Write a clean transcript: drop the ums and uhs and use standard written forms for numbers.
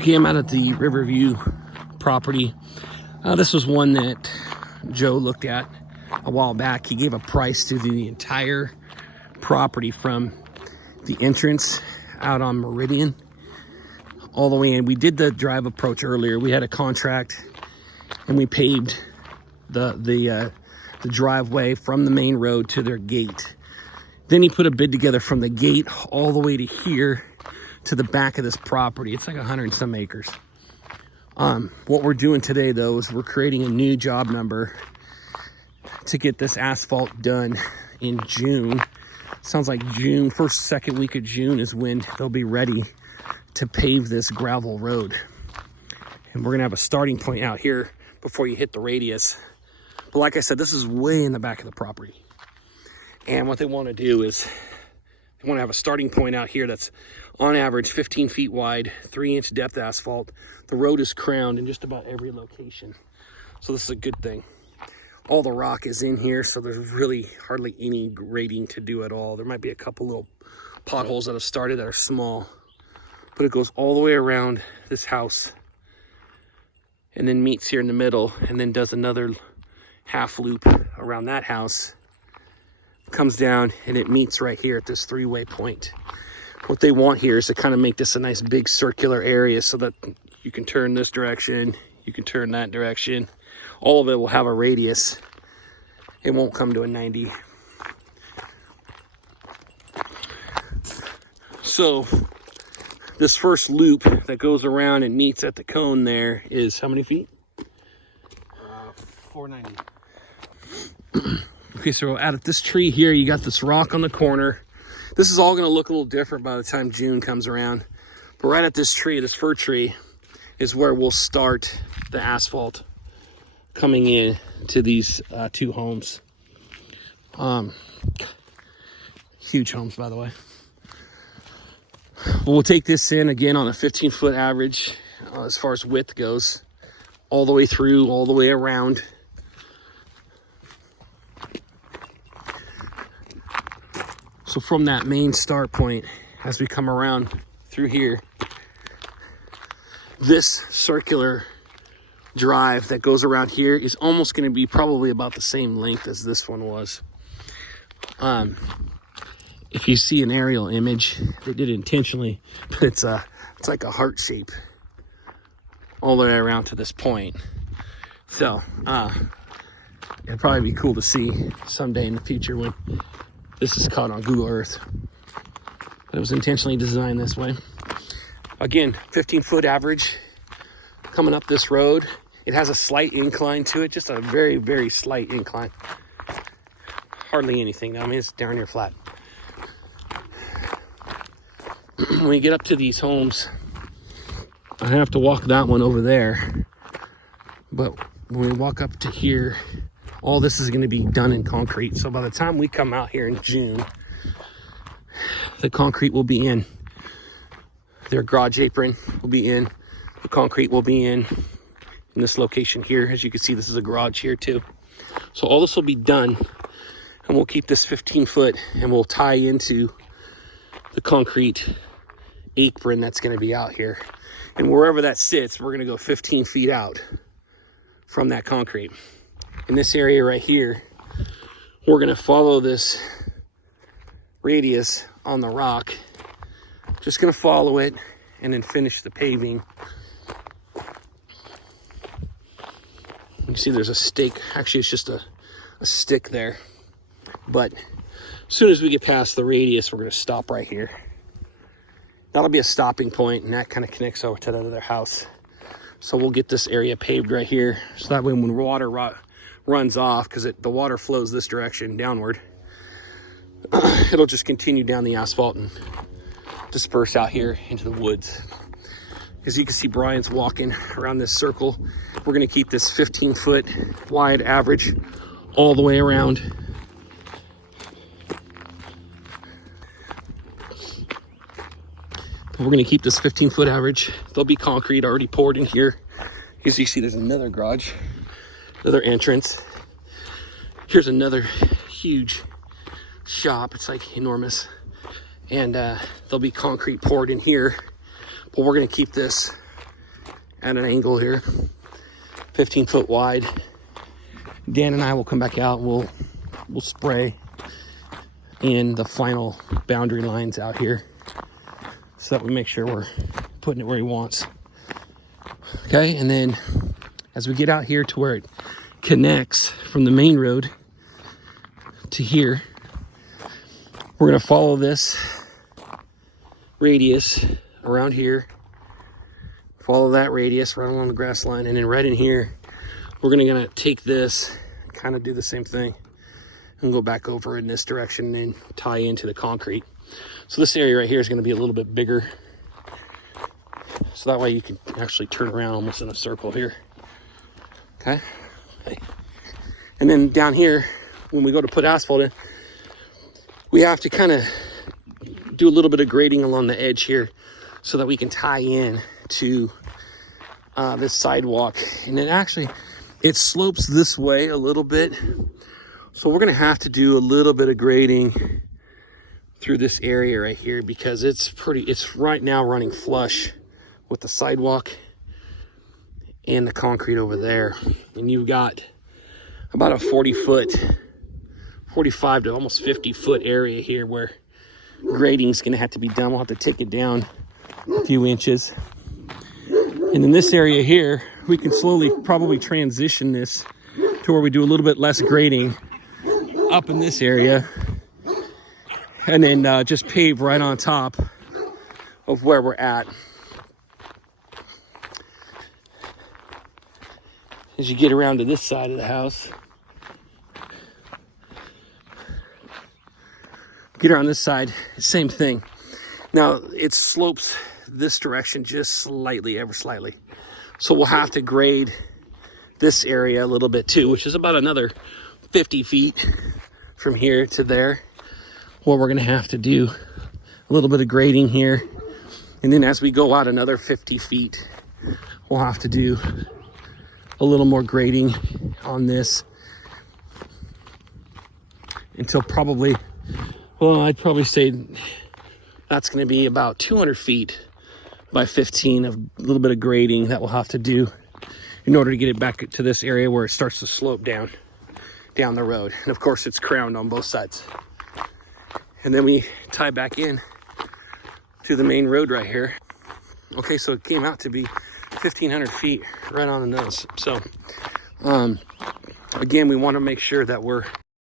Okay, I'm out at the Riverview property. This was one that Joe looked at a while back. He gave a price to the entire property from the entrance out on Meridian all the way in. We did the drive approach earlier. We had a contract and we paved the driveway from the main road to their gate. Then he put a bid together from the gate all the way to here to the back of this property. It's like 100 and some acres. What we're doing today though is we're creating a new job number to get this asphalt done in June. Sounds like June, first, second week of June is when they'll be ready to pave this gravel road. And we're gonna have a starting point out here before you hit the radius. But like I said, this is way in the back of the property. And what they wanna do is they wanna have a starting point out here that's on average 15 feet wide, 3-inch depth asphalt. The road is crowned in just about every location. So this is a good thing. All the rock is in here, so there's really hardly any grading to do at all. There might be a couple little potholes that have started that are small, but it goes all the way around this house and then meets here in the middle and then does another half loop around that house, comes down, and it meets right here at this three-way point. What they want here is to kind of make this a nice big circular area so that you can turn this direction, you can turn that direction. All of it will have a radius. It won't come to a 90. So this first loop that goes around and meets at the cone there is how many feet? 490. Okay, so out of this tree here, you got this rock on the corner. This is all gonna look a little different by the time June comes around. But right at this tree, this fir tree, is where we'll start the asphalt coming in to these two homes. Huge homes, by the way. We'll take this in again on a 15-foot average as far as width goes, all the way through, all the way around. So from that main start point, as we come around through here, this circular drive that goes around here is almost going to be probably about the same length as this one was. If you see an aerial image, they did it intentionally, but it's like a heart shape all the way around to this point. So it'd probably be cool to see someday in the future when this is caught on Google Earth. But it was intentionally designed this way. Again, 15-foot average coming up this road. It has a slight incline to it, just a very, very slight incline. Hardly anything. I mean, it's darn near flat. When you get up to these homes, I have to walk that one over there. But when we walk up to here, all this is going to be done in concrete. So by the time we come out here in June, the concrete will be in. Their garage apron will be in. The concrete will be in this location here. As you can see, this is a garage here too. So all this will be done, and we'll keep this 15-foot and we'll tie into the concrete apron that's going to be out here. And wherever that sits, we're going to go 15 feet out from that concrete. In this area right here, we're going to follow this radius on the rock. Just going to follow it and then finish the paving. You can see there's a stake. Actually, it's just a stick there. But as soon as we get past the radius, we're going to stop right here. That'll be a stopping point, and that kind of connects over to the other house. So we'll get this area paved right here. So that way when water runs off, because the water flows this direction downward, it'll just continue down the asphalt and disperse out here into the woods. As you can see, Brian's walking around this circle. We're going to keep this 15-foot wide average all the way around. We're going to keep this 15-foot average. There'll be concrete already poured in here. As you see, there's another garage, another entrance. Here's another huge shop. It's like enormous. And there'll be concrete poured in here. But we're going to keep this at an angle here, 15 foot wide. Dan and I will come back out and we'll spray in the final boundary lines out here so that we make sure we're putting it where he wants. Okay, and then as we get out here to where it connects from the main road to here, we're going to follow this radius around here, follow that radius right along the grass line, and then right in here we're gonna take this, kind of do the same thing, and go back over in this direction and tie into the concrete. So this area right here is going to be a little bit bigger, so that way you can actually turn around almost in a circle here. Okay, and then down here, when we go to put asphalt in, we have to kind of do a little bit of grading along the edge here so that we can tie in to this sidewalk. And it slopes this way a little bit, so we're gonna have to do a little bit of grading through this area right here, because it's right now running flush with the sidewalk and the concrete over there. And you've got about a 45 to almost 50 foot area here where grading is going to have to be done. We'll have to take it down a few inches. And in this area here, we can slowly probably transition this to where we do a little bit less grading up in this area, and then just pave right on top of where we're at. As you get around to this side of the house, get around this side, same thing. Now it slopes this direction just slightly, ever slightly. So we'll have to grade this area a little bit too, which is about another 50 feet from here to there. What we're gonna have to do a little bit of grading here. And then as we go out another 50 feet, we'll have to do a little more grading on this until probably, well, I'd probably say that's going to be about 200 feet by 15 of a little bit of grading that we'll have to do in order to get it back to this area where it starts to slope down the road. And of course it's crowned on both sides. And then we tie back in to the main road right here. Okay, so it came out to be 1,500 feet right on the nose. So again, we want to make sure that we're